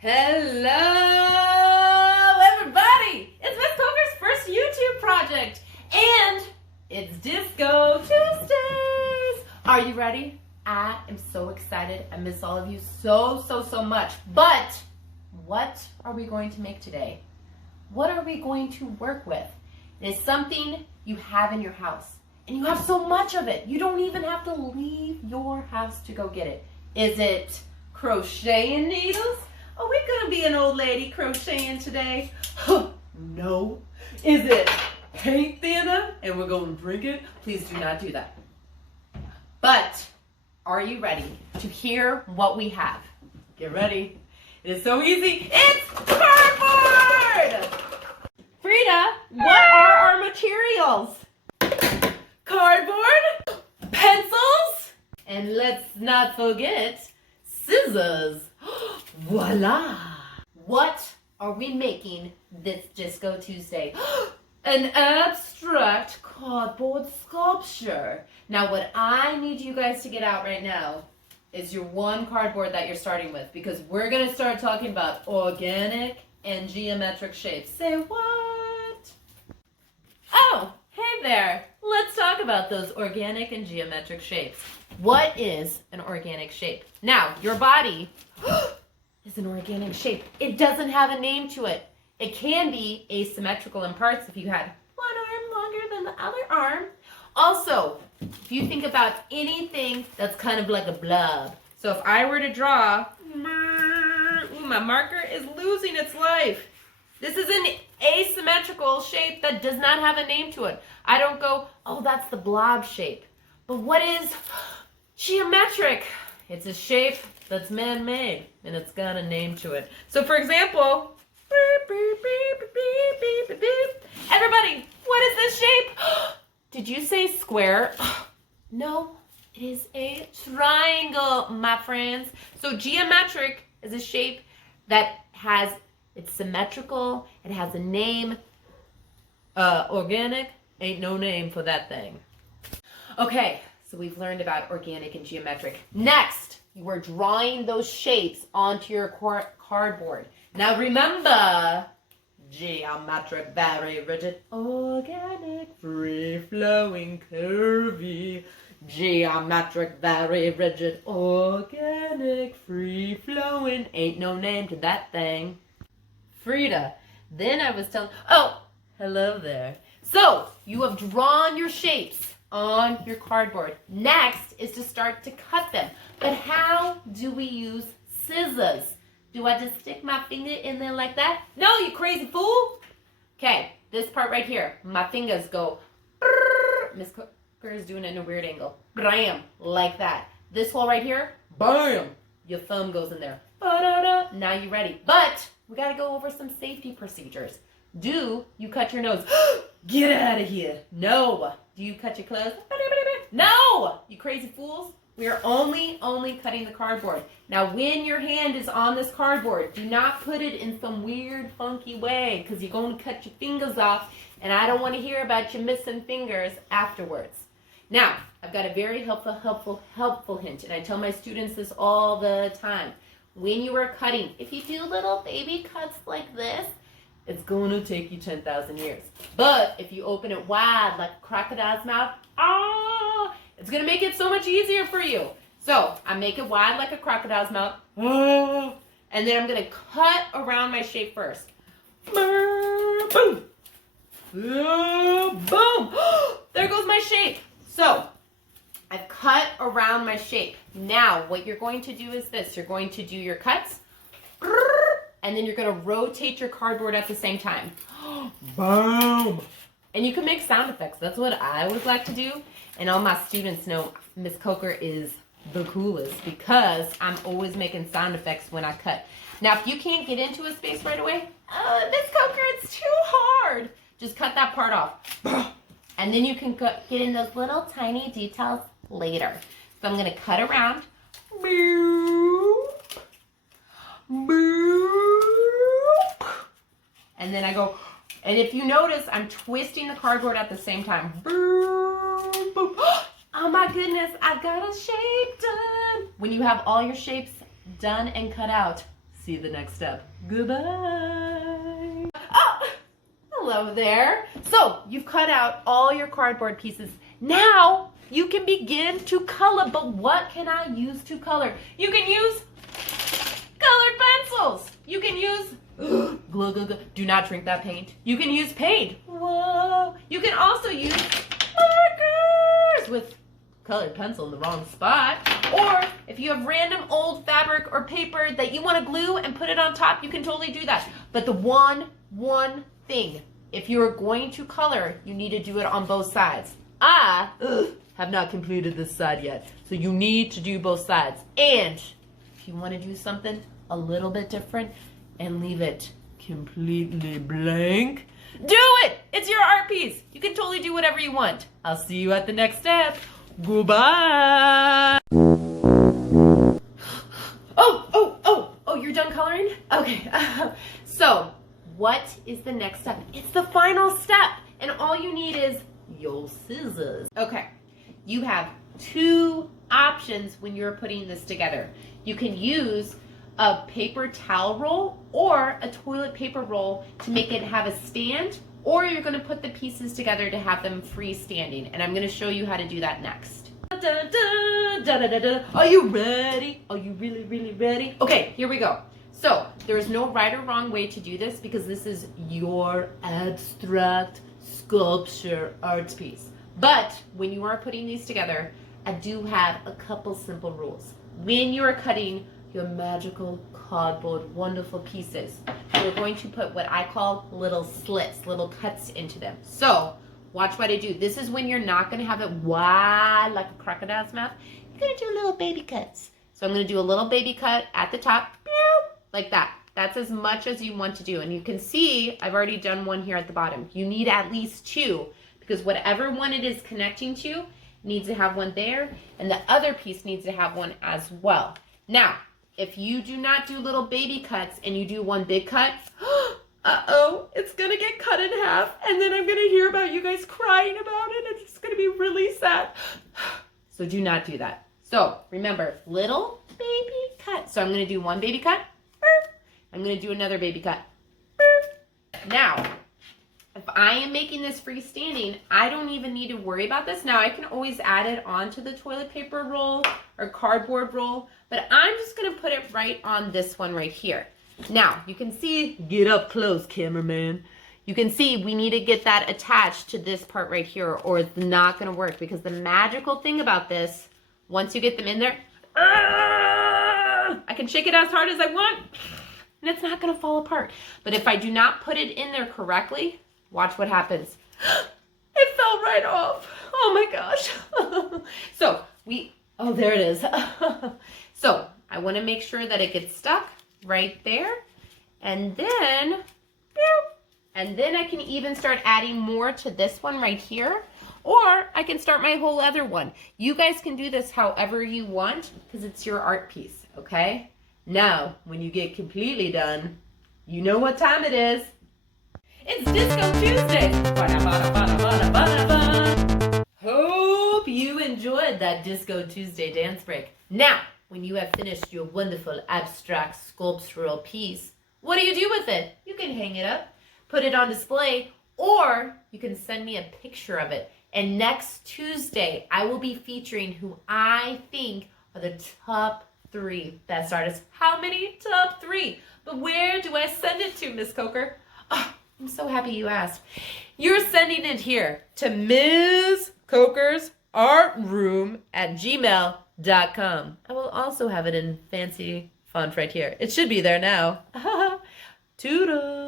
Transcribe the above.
Hello, everybody! It's Miss Coker's first YouTube project, and it's Disco Tuesdays! Are you ready? I am so excited. I miss all of you so much. But what are we going to make today? What are we going to work with? It is something you have in your house, and you have so much of it. You don't even have to leave your house to go get it. Is it crocheting needles? Are we gonna be an old lady crocheting today? No. Is it paint thinner and we're gonna drink it? Please do not do that. But are you ready to hear what we have? Get ready. It is so easy. It's cardboard! Frida, what are our materials? Cardboard, pencils, and let's not forget scissors. Voila! What are we making this Disco Tuesday? An abstract cardboard sculpture. Now what I need you guys to get out right now is your one cardboard that you're starting with, because we're going to start talking about organic and geometric shapes. Say what? Oh, hey there. Let's talk about those organic and geometric shapes. What is an organic shape? Now, your body is an organic shape. It doesn't have a name to it. It can be asymmetrical in parts if you had one arm longer than the other arm. Also, if you think about anything that's kind of like a blob. So if I were to draw, my marker is losing its life. This is an asymmetrical shape that does not have a name to it. I don't go, oh, that's the blob shape. But what is geometric? It's a shape that's man-made, and it's got a name to it. So, for example, everybody, what is this shape? Did you say square? No, it is a triangle, my friends. So, geometric is a shape that it's symmetrical, it has a name. Organic, ain't no name for that thing. Okay, so we've learned about organic and geometric. Next, you are drawing those shapes onto your cardboard. Now remember, geometric, very rigid, organic, free-flowing, curvy. Geometric, very rigid, organic, free-flowing, ain't no name to that thing. Frida, then I was telling, oh, hello there. So, you have drawn your shapes on your cardboard. Next is to start to cut them. But how do we use scissors? Do I just stick my finger in there like that? No, you crazy fool. Okay, this part right here, my fingers go, Miss Cooker is doing it in a weird angle. Bam, like that. This hole right here, bam, your thumb goes in there. Ba-da-da. Now you're ready. But we got to go over some safety procedures. Do you cut your nose? Get out of here. No. Do you cut your clothes? No, you crazy fools. We are only cutting the cardboard. Now, when your hand is on this cardboard, do not put it in some weird, funky way, because you're going to cut your fingers off, and I don't want to hear about you missing fingers afterwards. Now, I've got a very helpful hint, and I tell my students this all the time. When you are cutting, if you do little baby cuts like this, it's going to take you 10,000 years. But if you open it wide like a crocodile's mouth, it's going to make it so much easier for you. So I make it wide like a crocodile's mouth. And then I'm going to cut around my shape first. Boom. Boom. There goes my shape. So I've cut around my shape. Now what you're going to do is this. You're going to do your cuts. And then you're going to rotate your cardboard at the same time. Boom! And you can make sound effects. That's what I always like to do. And all my students know Miss Coker is the coolest because I'm always making sound effects when I cut. Now, if you can't get into a space right away, Miss Coker, it's too hard. Just cut that part off. And then you can get in those little tiny details later. So I'm going to cut around. And then I go, and if you notice, I'm twisting the cardboard at the same time. Oh my goodness, I've got a shape done. When you have all your shapes done and cut out, See you the next step. Goodbye. Oh, hello there. So you've cut out all your cardboard pieces. Now you can begin to color. But what can I use to color? You can use colored pencils. You can use glue, glue, glue. Do not drink that paint. You can use paint. Whoa. You can also use markers with colored pencil in the wrong spot. Or if you have random old fabric or paper that you want to glue and put it on top, you can totally do that. But the one thing, if you are going to color, you need to do it on both sides. I have not completed this side yet. So you need to do both sides. And if you want to do something a little bit different and leave it completely blank, do it! It's your art piece. You can totally do whatever you want. I'll see you at the next step. Goodbye. Oh, you're done coloring? Okay. So, what is the next step? It's the final step. And all you need is your scissors. Okay. You have two options when you're putting this together. You can use a paper towel roll or a toilet paper roll to make it have a stand, or you're going to put the pieces together to have them freestanding. And I'm going to show you how to do that next. Are you ready? Are you really ready? Okay, here we go. So there is no right or wrong way to do this because this is your abstract sculpture art piece. But when you are putting these together, I do have a couple simple rules. When you are cutting your magical cardboard wonderful pieces, you're going to put what I call little slits, little cuts into them. So watch what I do. This is when you're not going to have it wide like a crocodile's mouth. You're going to do little baby cuts. So I'm going to do a little baby cut at the top, like that. That's as much as you want to do. And you can see I've already done one here at the bottom. You need at least two because whatever one it is connecting to needs to have one there, and the other piece needs to have one as well. Now, if you do not do little baby cuts and you do one big cut, it's gonna get cut in half, and then I'm gonna hear about you guys crying about it, and it's gonna be really sad. So do not do that. So remember, little baby cut. So I'm gonna do one baby cut. I'm gonna do another baby cut. Now, if I am making this freestanding, I don't even need to worry about this. Now, I can always add it onto the toilet paper roll or cardboard roll, but I'm just going to put it right on this one right here. Now, you can see, get up close, cameraman. You can see we need to get that attached to this part right here, or it's not going to work, because the magical thing about this, once you get them in there, I can shake it as hard as I want, and it's not going to fall apart. But if I do not put it in there correctly, watch what happens. It fell right off. Oh my gosh. So there it is. So I want to make sure that it gets stuck right there. And then I can even start adding more to this one right here. Or I can start my whole other one. You guys can do this however you want because it's your art piece, okay? Now, when you get completely done, you know what time it is. It's Disco Tuesday. Hope you enjoyed that Disco Tuesday dance break. Now, when you have finished your wonderful abstract sculptural piece, what do you do with it? You can hang it up, put it on display, or you can send me a picture of it. And next Tuesday, I will be featuring who I think are the top 3 best artists. How many? Top 3. But where do I send it to, Miss Coker? Oh, I'm so happy you asked. You're sending it here to Ms. Coker's Art Room at gmail.com. I will also have it in fancy font right here. It should be there now. Toodles.